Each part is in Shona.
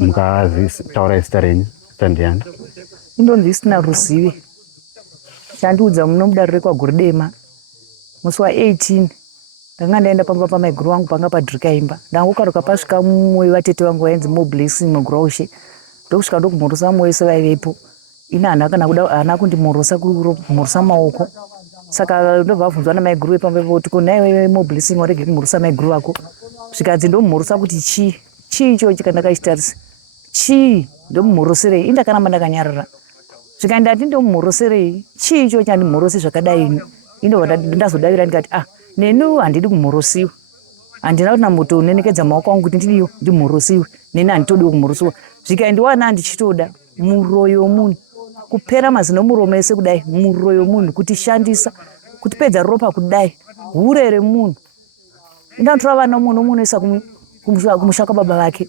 mukazitaura zita renyu tandiani? Indonzi Isina Ruzive. Chandiudza muno mudarire kwaGuru Dema. Musi wa18 ndanga ndaenda pamba pamaiguru wangu panga padhirika imba. Ndangokaruka pasvika mumwe vatete vangu vainzi More Blessing Mugraushe. Ndokusvika ndokumhurusa mumwe wese vaivepo. Ina hana kundimhurusa kumhurusa maoko. Saka ndobva bvunzwa namaiguru epamba voti kunaiwe More Blessing warege kumhurusa maiguru vako. Zvikanzi ndomumhurusa kuti chii icho chikandakaitarisa. Chii ndomumhuruserei? Indakaramba ndakanyarara. Zvikandi ndati ndomumhuruserei? Chii icho chandimhuruse zvakadai? Indobva ndazodavira ndikati nenu handidi kumhurusiwa. Handina kuti namboto unenekedza maoko angu kuti ndidiyo ndimhurusiwe. Neni handitodiwo kumhurusiwa. Zvikandiwana handichitoda muroyo womunhu. Kupera mazino muromo ese kudai, muroyo womunhu kutishandisa, kutipedza ropa kudai, urere munhu. Indandotora vana munhu oisa kumusha kwababa vake.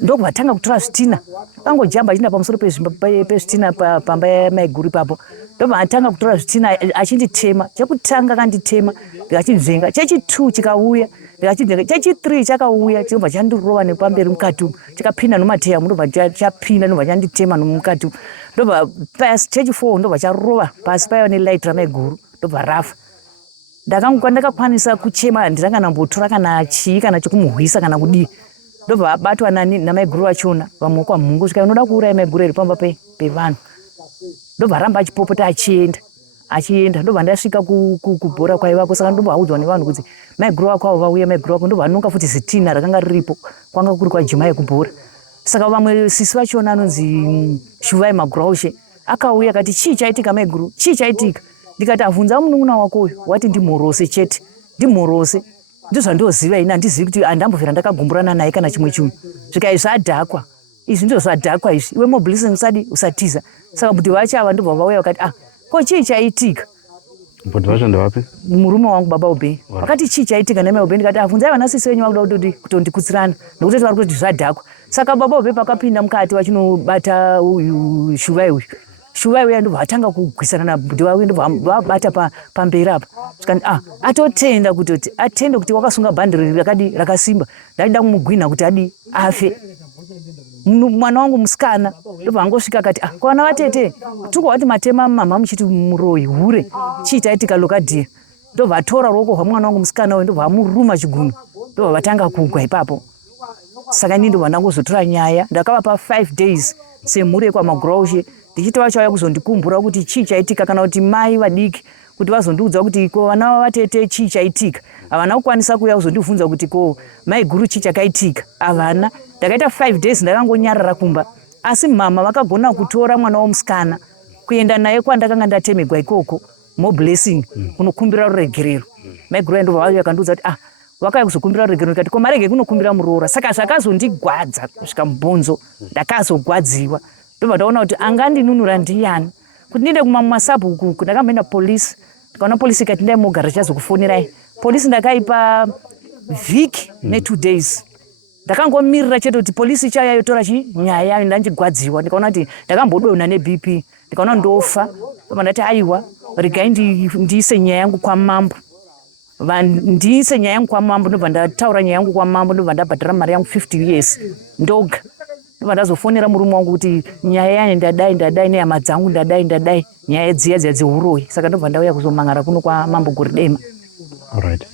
Ndokubva kutora zvitina. Angojamba achinda pamusoro pezvitina pamba yamaiguru ipapo. Ndobva atanga kutora zvitina achinditema. Chekutanga kanditema ndikachidzenga. Chechi2 chikauya ndikachidzenga. Chechi3 chakauya chinobva chandirova nepamberi mukati. Chikapinda nomateya ndobva chapinda ndobva chanditema nomukati. Ndobva pasi chechi4 ndobva charova pasi paiva nelight ramaiguru ndobva rafa. Ndakakwanisa kuchema handitanga nambotora kana chii kana chokumuhwisa kana kudii. Ndobva abatwa namaiguru vachona vamwe kwamhungu svika unoda kuuraya maiguru eri pamba pevanhu. Ndobva ramba achipopota achienda. Ndobva ndasvika kubhora kwaivako. Saka ndobva audzwa nevanhu kuti maiguru vako avo vauya maiguru vako. Ndobva anonga futi zitina rakanga riripo kwanga kuri kwaJimai kubhora. Saka vamwe sisi vachona anonzi Shuvai Magraushe akauya akati chii chaitika maiguru? Chii chaitika? Ndikati abvunza munun'una wakoyo wati ndimhorose chete. Ndimhorose. Ndozvandoziva ina handizivi kuti handambovhera ndakagumburana naye kana chimwe chinhu. Zvika zvadhakwa. Izvi ndizvo zvadhakwa izvi. Iwe More Blessing usatiza. Saka kuti vachava ndobva vauya vakati ko chii chaitika? Bhuti vacho ndevapi? Murume wangu baba Obey. Vakati chii chaitika namai Obey? Ndikati abvunzai vanasisi venyu vakuda kutondikutsirana nokuti vari kuti zvadhakwa. Saka baba Obey pakapinda mukati vachinobata uyu Shuvai uyu. Shuvai uya ndobva atanga kugwisana nabhuti wake ndobva vabata pamberi apa. Zvikandi atotenda kutoti atende kuti wakasunga bhandiri rakasimba. Ndachida kumugwina kuti afe. Mwana wangu musikana ndobva angosvika akati kwana vatete tukwati matema mama muchiti muroyi hure chii chaitika lokadhiya. Ndobva atora ruoko rwamwana wangu musikana uyu ndobva amuruma chigunwe. Ndobva vatanga kugwa ipapo. Saka ini ndobva ndangozotora nyaya ndakavapa 5 days semhuri yekwamaGraushe ndichitova chauya kuzondikumbura kuti chii chaitika kana kuti mai vadiki kuti vazondiudza kuti ko vana vavatete chii chaitika. Havana kukwanisa kuuya kuzondibvunza kuti ko maiguru chii chakaitika. Havana. Ndakaita 5 days ndakangonyarara kumba. Asi mama vakagona kutora mwana womusikana kuenda naye kwandakanga ndatemegwa ikoko More Blessing kunokumbira ruregerero. Maiguru ndobva vauya vakandiudza kuti vakauya kuzokumbira ruregerero. Ndikati ko marege kunokumbira muroora. Saka zvakazondigwadza kusvika mubhonzo. Ndakazogwadziwa. Ndobva ndaona kuti angandinunura ndiani. Kuti ndiende kumasabhuku ndakamboenda polisi. Ndikaona polisi ikati ndai mogara chazokufonirai. Polisi ndakaipa vhiki ne2 days. Ndakangomirira chete kuti polisi chaya yotora nyaya ndanjigwadziwa. Ndikaona kuti ndakambodonha neBP. Ndikaona ndofa. Ndobva ndati aiwa regai ndiise nyaya yangu kwamambo. Ndiise nyaya yangu kwamambo ndobva ndataura nyaya yangu kwamambo ndobva ndabhadhara mari yangu 50 years ndoga. Ndobva ndazofonera murume wangu kuti nyaya yangu ndadai nehama dzangu ndadai nyaya dziya dzeuroyi. Saka ndobva ndauya kuzomangara kuno kwaMambo Guru Dema. Alright.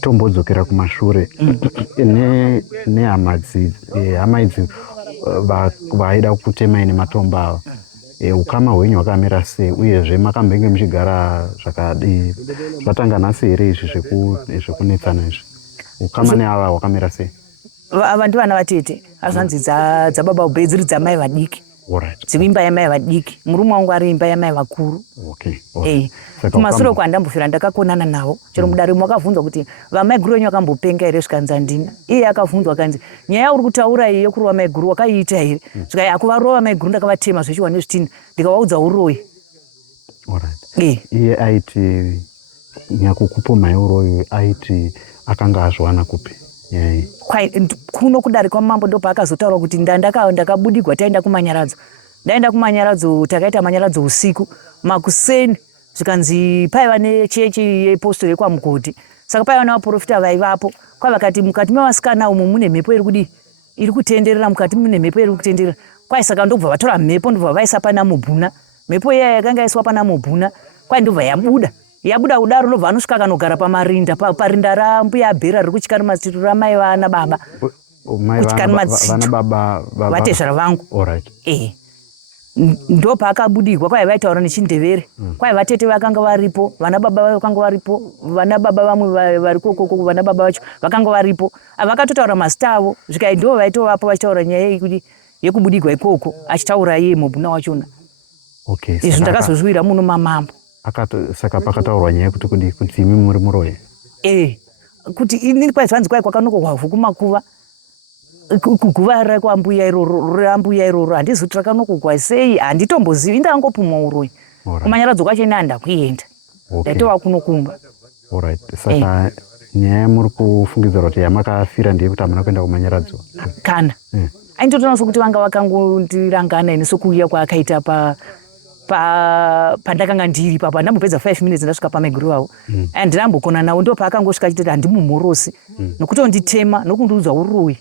Tombodzokera kumashure nehama idzi vaida kutemai nematombo ava. Ukama hwenyu hwakamira sei uyezve makambenge muchigara zvakadii? Zvatangana sei here izvi zvekunetsana izvi? Ukama neava hwakamira sei? Ava ndivana vatete azvanzi dzababa Obey dziri dzamai vadiki. Dziri imba yamai vadiki. Murume wangu ari imba yamai vakuru. Kumashure kwandambofira ndakakonana navo. Chero mudare makavhunzwa kuti vamaiguru venyu vakambopenga here zvikanzi handina. Iye akavhunzwa akanzi nyaya uri kutaura iyi yokuru vamaiguru wakaiita here. Zvikai akuvarova maiguru ndakavatema zvechiwa nezvitina ndikavaudza uroyi. Iye aiti nyakukupo uroyi aiti akanga azviwana kupi? Kuno kudare kwamambo ndopa akazotaura kuti ndakabudigwa taenda kumanyaradzo. Ndaenda kumanyaradzo takaita manyaradzo usiku makuseni zvikanzi paiva nechechi yepostori yekwamugodi. Saka paiva navaprofita vaivapo. Kwavakati mukati mevasikana umu mune mhepo iri kudii? iri kutenderera mukati mune mhepo iri kutenderera. Kwai saka ndobva vatora mhepo ndobva vaisa pana mubhuna. Mhepo iya yakanga yaiswa pana mubhuna kwai ndobva yabuda kudaro ndobva anosvika kanogara pamarinda parinda rambuya Bhera riri kuchikani madziro ramai vana baba kuchikani madziro vatezvara vangu. Ndo paakabudirwa kwai vaitaura nechindevere. Kwai vatete vakanga varipo, vana baba vakanga varipo, vana baba vamwe vari kokoko, vana baba vacho vakanga varipo. Vakatotaura mazita avo zvikai ndo vaitovapo vachitaura nyaya yekubudirwa ikoko achitaura iye mubhuna wachona. Izvi ndakazozvira muno mamambo. Saka pakataurwa nyaya kuti imi muri muroyi. Kuti inini kwai zvanzi kwai kwakanokohwa vhuku makuva. Kuguva rakwambuya iroro rambuya iroro handizi kuti rakanokogwa sei, handitombozivi, ndangopumwa uroyi. Kumanyaradzo kwacho ine handakuenda. Ndaitova kunokumba. Saka nyaya muri kufungidzira kuti yamakafira ndeyekuti hamuna kuenda kumanyaradzo. Kana. Aindotoona sokuti vanga vakangondirangana ine sokuuya kwaakaita pandakanga ndiri papa ndambopedza 5 minutes ndasvika pamaiguru avo. Ndinambokona nawo ndo paakangosvika achitoti handimumhorosi nokutonditema nokundiudza uroyi.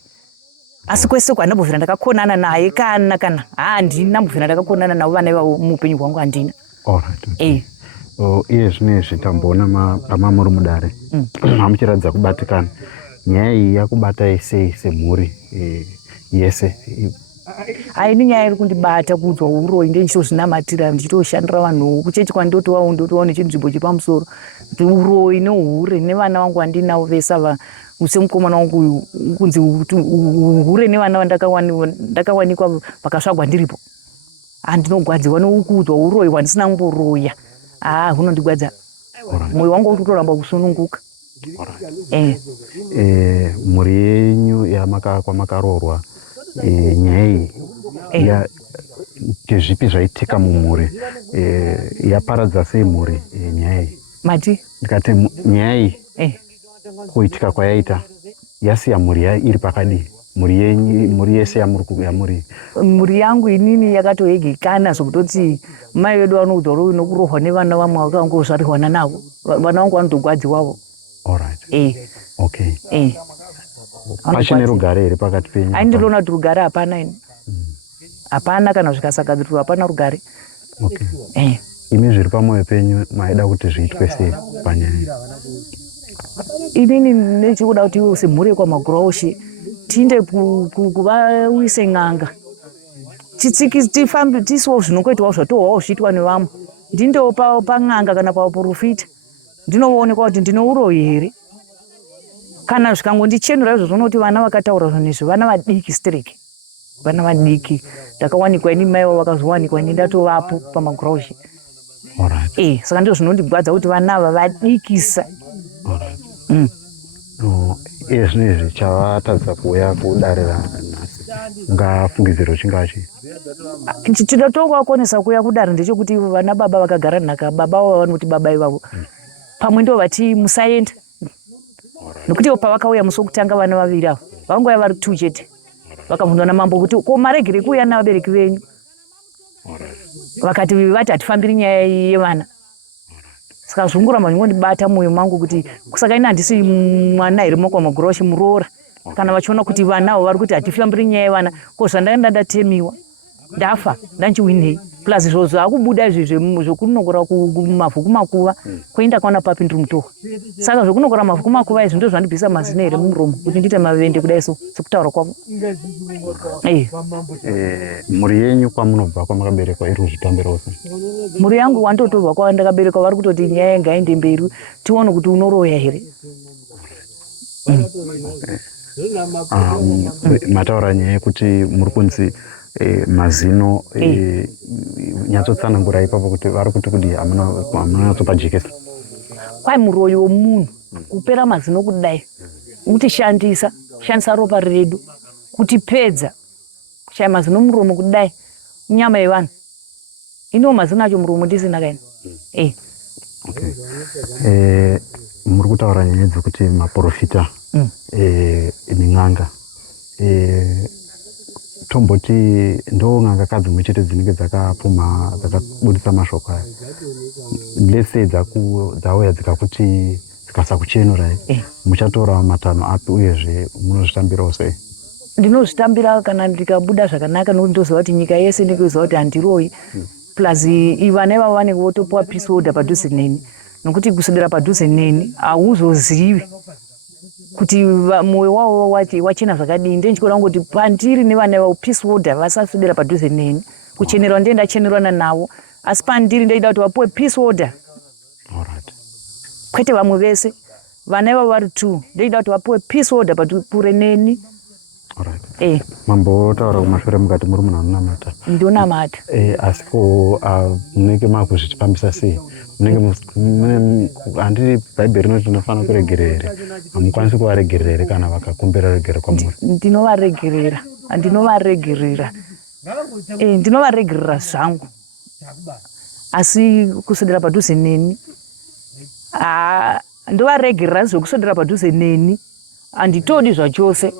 Asi kwese kwandambovhira ndakakonana naye kana handinambovhira ndakakonana navo vana ivavo muupenyu hwangu handina. Iye zvinezvi tamboona pamamuri mudare mamuchiratidza kubatikana. Nyaya iyi yakubata sei semhuri yese? Haini nyaya iri kundibata kuudzwa uroyi ndichitozvinamatira ndichitoshandira vanhu kuchechi kwandotovawo ndotovawo nechinzvimbo chepamusoro. Uroyi nohure nevana vangu handinavo vese ava semukomana wangu kunzi uhure nevana vandakawanikwa pakasvagwa ndiripo. Handinogwadziwa nokuudzwa uroyi hwandisina kumboroya. Hunondigwadza. Mwoyo wangu uri kutoramba kusununguka. Mhuri yenyu kwamakaroorwa nyaya iyi ndezvipi zvaitika mumhuri? Yaparadza sei mhuri nyaya iyi? Mati? Ndikati nyaya iyi kuitika kwayaita yasiya mhuri iri pakadii? Mhuri yese yamuri? Mhuri yangu inini yakatoegekana zvokutoti mai vedu vanoudzwa uroyi nokurohwa nevana vamwe vakangozvarirwana navo. Vana vangu vanotogwadziwavo. Pachine rugare here pakati penyu? Ndinoona kuti rugare hapana ini. Hapana kana zvikasagadzirwa hapana rugare. Imi zviri pamwoyo penyu maida kuti zviitwe sei panyaya? Inini nechikuda kuti semhuri yekwamaguraushe tiinde kuvauyise n'anga. Tifambe tisiwo zvinongoitwawo zvatohwawo zviitwa nevamwe. Ndindewo pan'anga kana paprofita. Ndinoonekwa kuti ndine uroyi here. Kana zvikangondichenura izvo zvinoti vana vakataura zvinezvi vana vadiki stereki. Vana vadiki. Ndakawanikwa ini mai vavo vakazowanikwa ini ndatovapo pamaguraushe. Saka ndizvo zvinondigwadza kuti vana ava vadikisa. Iye zvinezvi chavatadza kuuya kudarira nhasi ungafungidziro chingachi? Chinotongovakonesa kuuya kudare ndechekuti vana baba vakagara nhaka, baba vavo vanoti baba ivavo pamwe ndo vati musaenda. Nokuti pavakauya musi wokutanga vana vaviri avo vangauya vari 2 chete. Vakabvunzwa namambo kuti ko maregere kuuya navabereki venyu? Vakati hatifambiri nyaya yevana. Saka zvongoramba zvingondibata mwoyo mangu kuti saka ini handisi mwana here mumakwamaguraushe muroora. Kana vachiona kuti vana avo vari kuti hatifambiri nyaya yevana, ko zvandaenda ndatemiwa ndafa ndanchiwinei. Plus izvo zvaakubuda izvi zvokunokora mavhuku makuva kwendakaona papi ndiri mutohwa. Saka zvokunokora mavhuku makuva izvi ndo zvandibvisa mazina here mumuromo kuti ndiite mavende kudai so sekutaura kwavo. Mhuri yenyu kwamunobva kwamakaberekwa iri kuzvitambirawo sei? Mhuri yangu wandotobva kwandakaberekwa vari kutoti nyaya ngaende mberi tione kuti unoroya here. Mataura nyaya yekuti muri kunzi mazino nyatsotsanangura ipapo kuti vari kuti kudi hamuna nyatsopa jekesa? Kwai muroyi womunhu kupera mazino kudai kuti shandisa ropa redu kuti pedza kushaya mazino muromo kudai nyama yevanhu ino mazino acho muromo ndisina kaini. Muri kutaura nyaya dzokuti maprofita nen'anga tomboti ndo n'anga kadzimwe chete dzinenge dzakapfuma dzakabudisa mashoko aya. Lese dzauya dzikasakuchenurai muchatora matanho api uyezve munozvitambirawo sei? ndinozvitambira kana ndikabuda zvakanaka nokuti ndoziva kuti nyika yese ndikuziva kuti handiroi plus vana ivavo vanenge votopuwa peace order padhuze neni nokuti kuswedera padhuze neni hauzozivi kuti mwoyo wavo wachena zvakadini. Ndenchikora kungoti pandiri nevana vavo peace order vasaswedera padhuze neni kuchenerwa ndiye ndachenerwana navo asi pandiri ndoida kuti vapuwe peace order. Kwete vamwe vese vana ivavo vari 2 ndoida kuti vapuwe peace order padhuze neni. Mambotaura kumashure mukati muri munhu anonamata. Ndonamata. Asi ko munenge makuzvifambisa sei? Munenge handiti bhaibheri rinoti tinofanira kuregerera here? Hamukwanisi kuvaregerera here kana vakakumbira regere kwamuri? Ndinovaregerera zvangu asi kuswedera padhuze neni ndovaregerera zvekuswedera padhuze neni handitodi zvachose.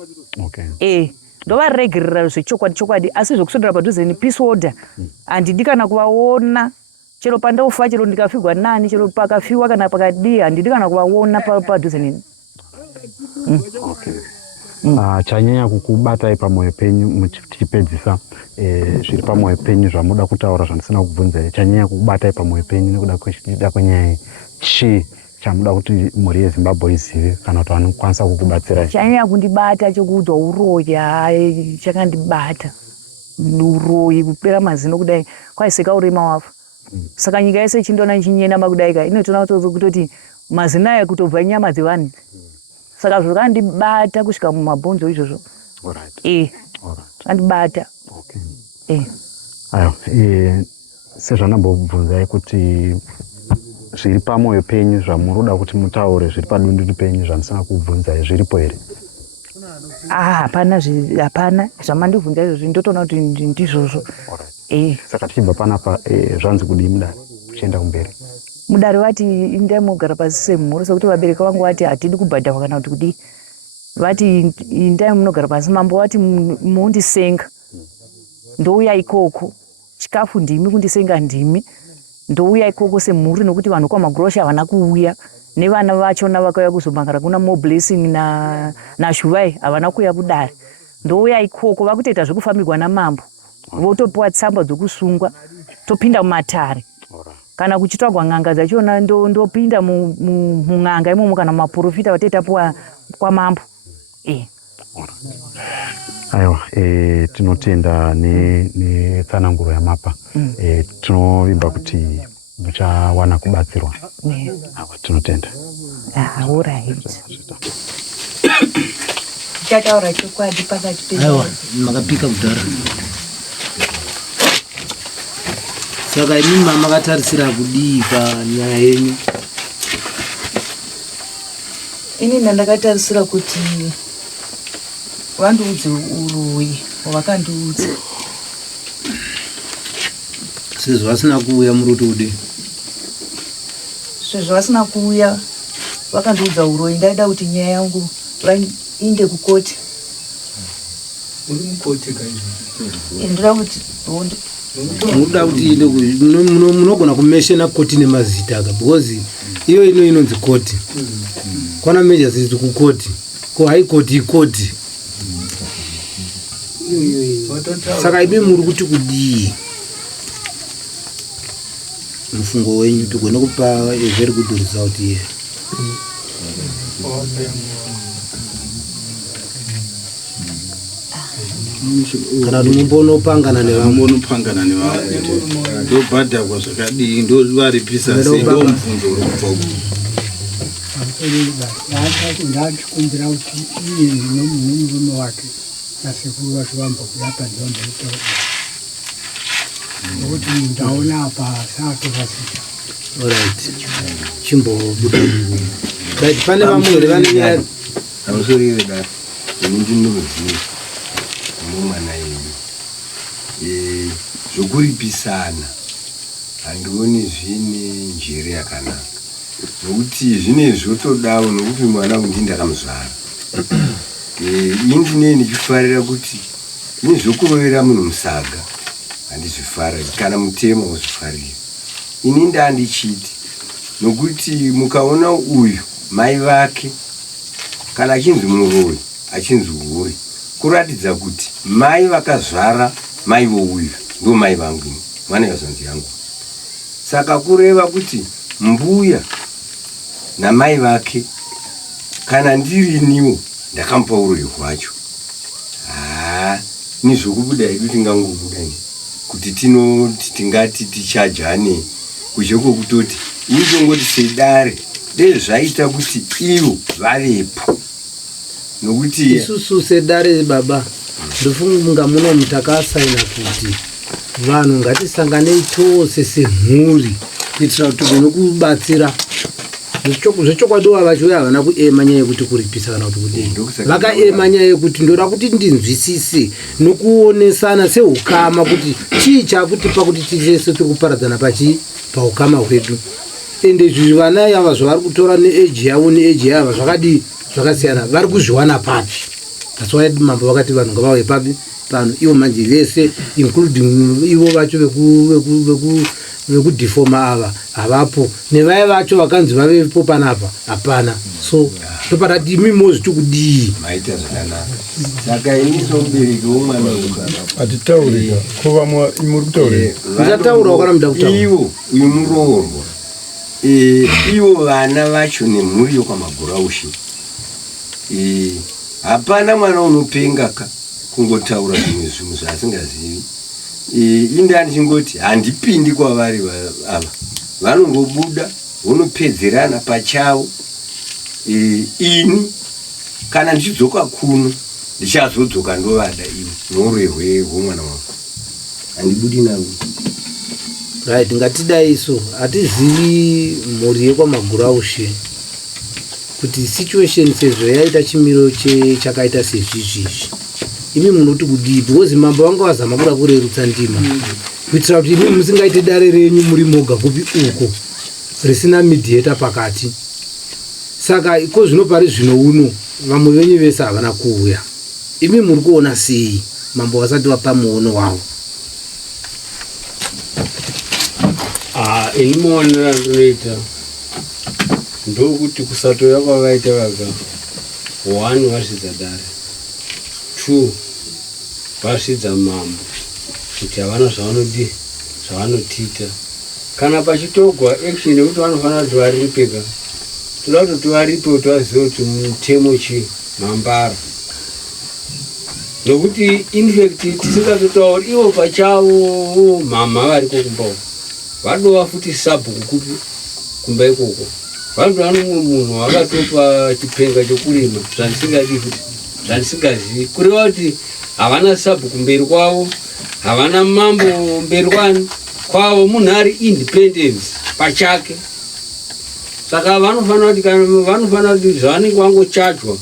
Ndovaregerera zvechokwadi asi zvekuswedera padhuze neni peace order handidi kana kuvaona chero pandaufa chero ndikafigwa nani chero pakafiwa kana pakadii handidi kana kuvaona padhuze neni. Chanyanya kukubatai pamwoyo penyu muchipedzisa zviri pamwoyo penyu zvamuda kutaura zvandisina kubvunza chanyanya kukubatai pamwoyo penyu nekuda kwenyaya chii chamuda kuti mhuri yeZimbabwe izive kana kuti vanokwanisa kukubatsirai? Chanyanya kundibata chokuudzwa uroyi chakandibata uroyi kupera mazino kudai kwaiseka urema wafa saka nyika yese ichindona chinyena kudai ka inotoona kutoti mazino aya kutobva nyama dzevanhu saka zvakandibata kusvika mumabhonzo izvozvo. Zvakandibata. Sezvandambobvunzai kuti zviri pamwoyo penyu zvamuroda kuti mutaure zviri padundundu penyu zvandisina kubvunzai zviripo here? Hapana zvamandibvunza izvozvo ndotoona kuti ndizvozvo. Saka tichibva panapa zvanzi kudii mudare kuchienda kumberi? Mudare vati indai mogara pasi semhuri sekuti vabereki vangu vati hatidi kubhadharwa kana kuti kudii vati indai munogara pasi. Mambo vati mundisenga ndouya ikoko chikafu ndimi kundisenga ndimi ndouya ikoko semhuri nokuti vanhu kwamaguroshi havana kuuya nevana vachona vakauya kuzomangara kuna More Blessing naShuvai havana kuuya kudare ndouya ikoko vakutoita zvekufambirwa namambo votopuwa tsamba dzokusungwa topinda mumatare kana kuchitsvagwa n'anga dzachona ndopinda mun'anga imomo kana mumaprofita vatoitapuwa kwamambo. Aiwa, tinotenda netsananguro yamapa. Tinovimba kuti muchawana kubatsirwa. Tinotenda. Alright. Tichataura chokwadi pakati penyu. Aiwa, makapika kudhara. Saka inini makatarisira kudii panyaya yenyu? Inini ndakatarisira kuti vandiudze uroyi hwavakandiudza. Sezvo vasina kuuya muruti udii? Sezvo vasina kuuya vakandiudza uroyi ndaida kuti nyaya yangu vainde kukoti. Uri mukoti kaizvo? Ndinoda kuti munoda kuti munogona kumeshena koti nemazita aka because iyo inonzi koti. Kwana meja ziti kukoti ko haikoti ikoti. Saka ibe muri kuti kudii mufungo wenyu tigone kupa a very good result here. Kana mumbonopangana nevamwe ndobhadhakwa zvakadii ndovaripisa sei ndomubvunzo uri kubva uku. Ndachikumbira kuti iye nomurume wake nasekuru vacho vamba kuyapa ndivamboitaura nokuti ndaona apa saatokasita. Alright, chimbobuda right pane vamwe here vane amusorire da ndinoziva mumwana yenyu zvokuripisana handioni zvine njere yakanaka nokuti zvine zvotodawo nokuti mwana undi ndakamuzvara indinei ndichifarira kuti ini zvokurovera munhu musaga handizvifariri kana mutemo uzvifarira ini ndandichiti nokuti mukaona uyu mai vake kana achinzi muroyi achinzi uri kuratidza kuti mai vakazvara mai vouyu ndo mai vangu mwana yazonzi yangu. Saka kureva kuti mbuya namai vake kana ndiriniwo ndakamupa urori hwacho. Ni zvokubuda hedu tingangobuda kuti tingati tichajane kushoko kutoti inzongoti sedare dei zvaita kuti ivo vavepo nokuti isusu sedare baba ndofunga muno mutakasaina kuti vanhu ngatisanganei tose semhuri kuitira kuti tigone kubatsira. Zvechokwadi vachiuya havana kuema nyaya yekuti kuripisa kana kuti kudii, vakaema nyaya yekuti ndoda kuti ndinzwisise nokuonesana seukama kuti chii chakutipa kuti tichese tiri kuparadzana paukama hwedu. Ende izvi vana yava zvavari kutora neeji yavo neeji yava zvakadii zvakasiyana vari kuzviwana papi. That's why mambo vakati vanhu ngavauye papi pano ivo manje vese including ivo vacho vekudifoma ava havapo nevaya vacho vakanzi vavepo panapa hapana. So toparati imi mozviti kudii maita zvakanaka. Saka ini somubereki womwana atitaurika kuva muri kutaurika uchataurawo kana muda kutaura ivo uyu muroorwa ivo vana vacho nemhuri yokwamaguraushi hapana mwana unopenga ka kungotaura zvimwe zvinhu zvaasingazivi. Inde ndichingoti handipindi kwavari ava vanongobuda vonopedzerana pachavo. Ini kana ndichidzoka kuno ndichazodzoka ndovada ivo norwehwe hwomwana wangu handibudi navo. right. Ngatidai iso hatizivi mhuri yekwamaguraushe kuti situation sezvo yaita chimiro chakaita sezvizvizvi imi munoti kudii because mambo vanga vazama kuda kurerutsa ndima kuitira kuti imi musingaite dare renyu muri moga kupi uko risina mediator pakati. Saka iko zvino pari zvino uno vamwe venyu vese havana kuuya. Imi muri kuona sei mambo vasati vapa muono wavo? Ini muonera ndinoita ndokuti kusatoya kwavaita vaga 1 vasvidza dare 2 vasvidza mambo kuti havana zvavanotiita kana pachitogwa action yekuti vanofanira kuti varipeka toda kuti tivaripe kuti vazive kuti mutemo chi mambara nokuti infact tisingatotauri ivo pachavo mama variko kumbawo vadova futi sabhuku kumba ikoko vanhu vanomwe munhu vakatopa chipenga chokurima zvandisingadi futi zvandisingazivi kureva kuti havana sabhuku mberi kwavo havana mambo mberi kwavo munhu ari independence pachake. Saka vanofanira kuti kana vanofanira kuti zvavanenge vangochachwa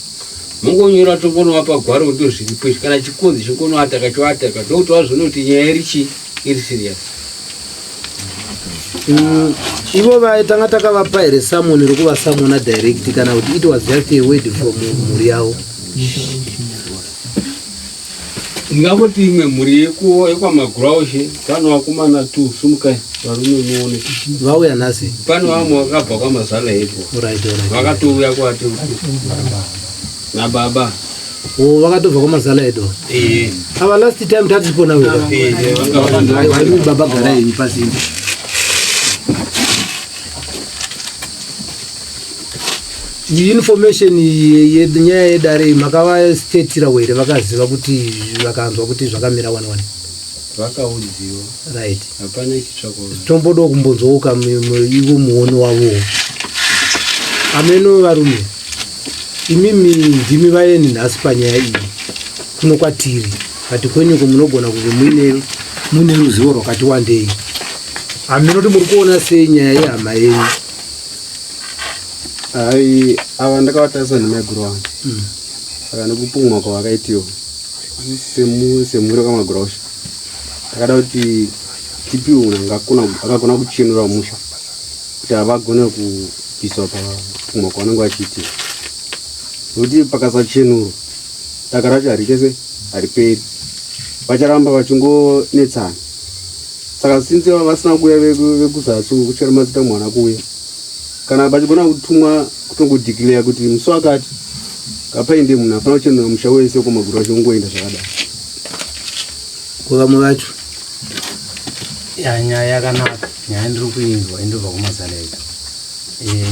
mungonyora tombonowapa gwaro kuti zviripo izvi kana chikonzi chingonoataka choataka ndokuti vazoona kuti nyaya iri serious. Ivo tanga takavapa here samoni rokuvasamona direct kana kuti it was just a word from mhuri yavo? Ndingangoti imwe mhuri yekwamaguraushe pane vakomana 2 sumukai varume muone vauya nhasi. Pane vamwe vakabva kwamazala epo vakatouya kwati nababa vakatobva kwamazala edo. Ava last time tatipona baba gara henyu pasinde. Information yenyaya yedare makavastatira here vakaziva kuti vakanzwa kuti zvakamira 1-1 vakaudziwa right. hapana chitsvako tombodo kumbonzouka ivo muono wavo ameno varume imimi ndimi vaeni nhasi panyaya iyi kuno kwatiri kati kwenyuko munogona kuve muine ruzivo rwakati wandei. Aminoti muri kuona sei nyaya yehama yenyu? Hai ava ndakavatasa nemaguru wangu saka nekupumwa kwavakaitiwa semhuri kwamagurausha takada kuti tipiwe munhu akagona kuchenura musha kuti havagone kubviswa papumwa kwavanenge vachiitiwa nokuti pakasachenurwa daka racho harikese hariperi vacharamba vachingonetsana. Saka since vasina kuuya vekuzasi kuchera mazita mwana kuuya kana vachigona kutumwa kutongodhikileya kuti musi wakati kapainde munhu afana kuchenera musha wese kwamaguru acho ungoenda zvakadaro kuvamwe vacho nyaya yakanaka, nyaya ndiri kuinzwa indobva kumazalaika.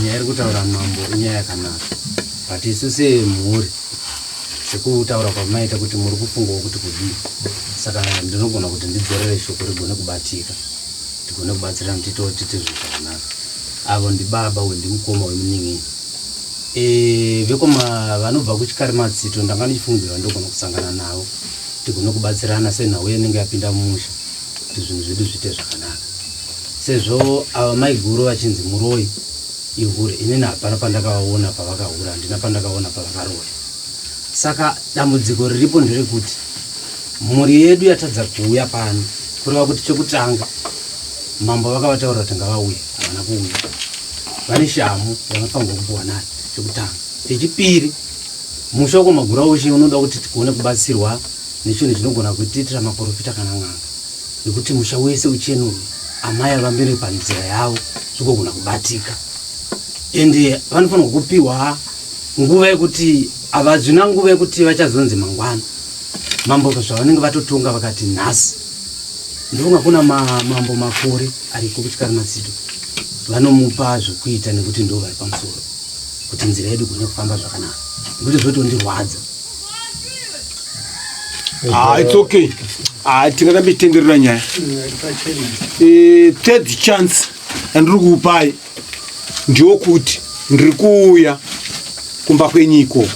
Nyaya iri kutaura mambo inyaya yakanaka, but isu semhuri sekutaura kwamaita kuti muri kufungawo kuti kudii, saka ndinogona kuti ndidzorere shoko rigone kubatika, tigone kubatsira tite zvinhu zvakanaka. Avo ndibaba wendimukoma wemunin'ini. Vekoma vanobva kuchikari matsito ndanga ndichifungidzira ndogona kusangana navo tigone kubatsirana senhau inenge yapinda mumusha kuti zvinhu zvedu zviite zvakanaka. Sezvo ava maiguru vachinzi muroi ihure, inini hapana pandakavaona pavakahura, handina pandakaona pavakaroya. Saka dambudziko riripo nderekuti mhuri yedu yatadza kuuya pano kureva kuti chekutanga mambo vakavataurira kuti ngavauya, havana kuuya. Vane shamu yavafanirwa kupiwa nayo chekutanga. Chechipiri, musha wakwamagura ushe unoda kuti tigone kubatsirwa nechinhu chinogona kutiitira maprofita kana n'anga, nekuti musha wese uchenuyu amai avambire panzira yavo zvikogona kubatika, ende vanofanirwa kupiwa nguva yekuti havazvina nguva yekuti vachazonzi mangwana. Mambo zvavanenge vatotonga vakati nhasi, ndivonga kuna mambo makore ariko kuchikari matsito, vanomupa zvokuita nekuti ndo vari pamusoro kuti nzira yedu igone kufamba zvakanaka, nekuti zvotondirwadza. It's okay. Tingarambe tenderera nyaya. Third chance andiri kupai ndiokuti ndiri kuuya kumba kwenyu ikoko.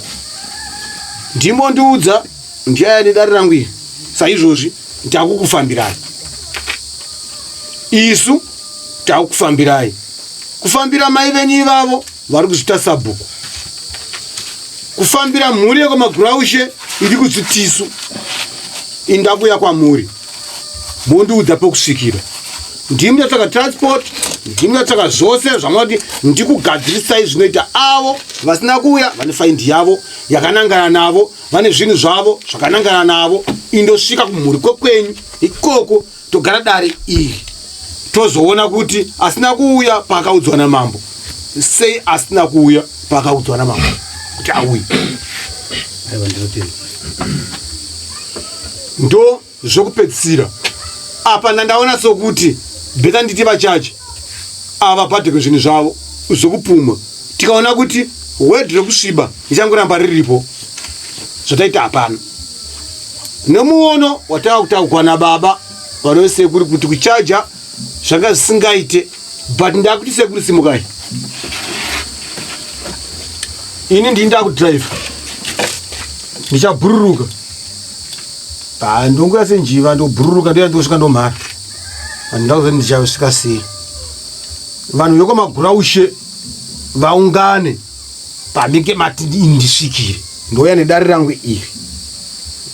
Ndimondiudza ndiaya nedare rangu iri, saizvozvi ndakukufambirai. Isu takufambirai. Kufambira mai venyu ivavo vari kuzvita sabhuku. Kufambira mhuri yekwamaguraushe iri kuzvitisu. Indakuya kwamuri. Mondiudza pekusvikira. Ndimi ndatsvaka transport, ndimi ndatsvaka zvose zvamunoti ndikugadzirisai zvinoita avo vasina kuuya vane faindi yavo yakanangana navo, vane zvinhu zvavo zvakanangana navo. Indosvika kumhuri kwekwenyu ikoko togara dare iri. Tozoona kuti asina kuuya pakaudzwa namambo. Sei asina kuuya pakaudzwa namambo kuti auye. Aiwa ndinotenda. Ndo zvokupedzisira. Apa ndandaona sokuti bheta nditi vachache ava padheko zvinhu zvavo zvokupuma. Tikaona kuti wedhi rekusviba ichangoramba riripo, zvotaita hapana. Nemuono watavakutaugwa nababa vanove sekuri kuti kuchaja zvanga zvisingaite, but ndakuti sekuri simukai. Ini ndinda kudhiraivha ndichabhururuka. Ndongoya senjiva ndobhururuka ndoya ndosvika ndomhara. Handinda kuziva ndichavasvika sei. Vanhu vekwamaguraushe vaungane pabinge mati ndisvikire. Ndoya nedare rangu iri.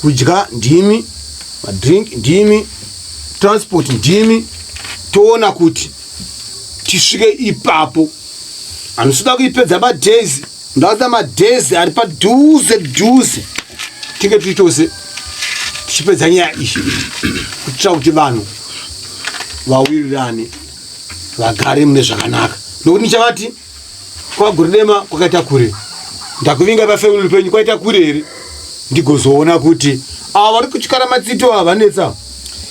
Kudya ndimi, madrink ndimi, transport ndimi. Toona kuti tisvike ipapo. Anosuda kuipedza madhezi, ndaudza madhezi ari padhuze tinge titose tichipedza nyaya iyi kuitira kuti vanhu vawirirane vagare mune zvakanaka. Nokuti nichavati kwaGurudema kwakaita kure, ndakuvinga pafemili penyu kwaita kure here, ndigozoona kuti ava vari kutyara matsito ava vanetsa.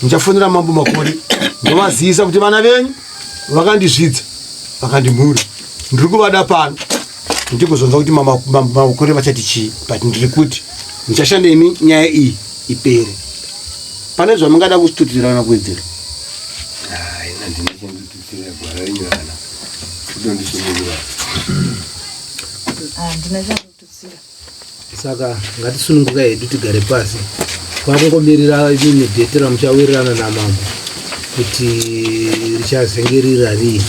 Ndichafonera mambo makore ndovazivisa kuti vana venyu vakandizvidza vakandimhura, ndiri kuvada pano. Ndigozonzwa kuti makore vachati chii, but ndiri kuti ndichashanda imi nyaya iyi ipere. Pane zvamungada kusitudzira kana kuwedzera? Handina chanditutsira gwara renyurana kudondisungurira. Handina chandotutsira. Saka ngatisununguka hedu tigare pasi. Kwakungomirira imwe dhete ramuchawirirana namambo kuti richazenge rira rii.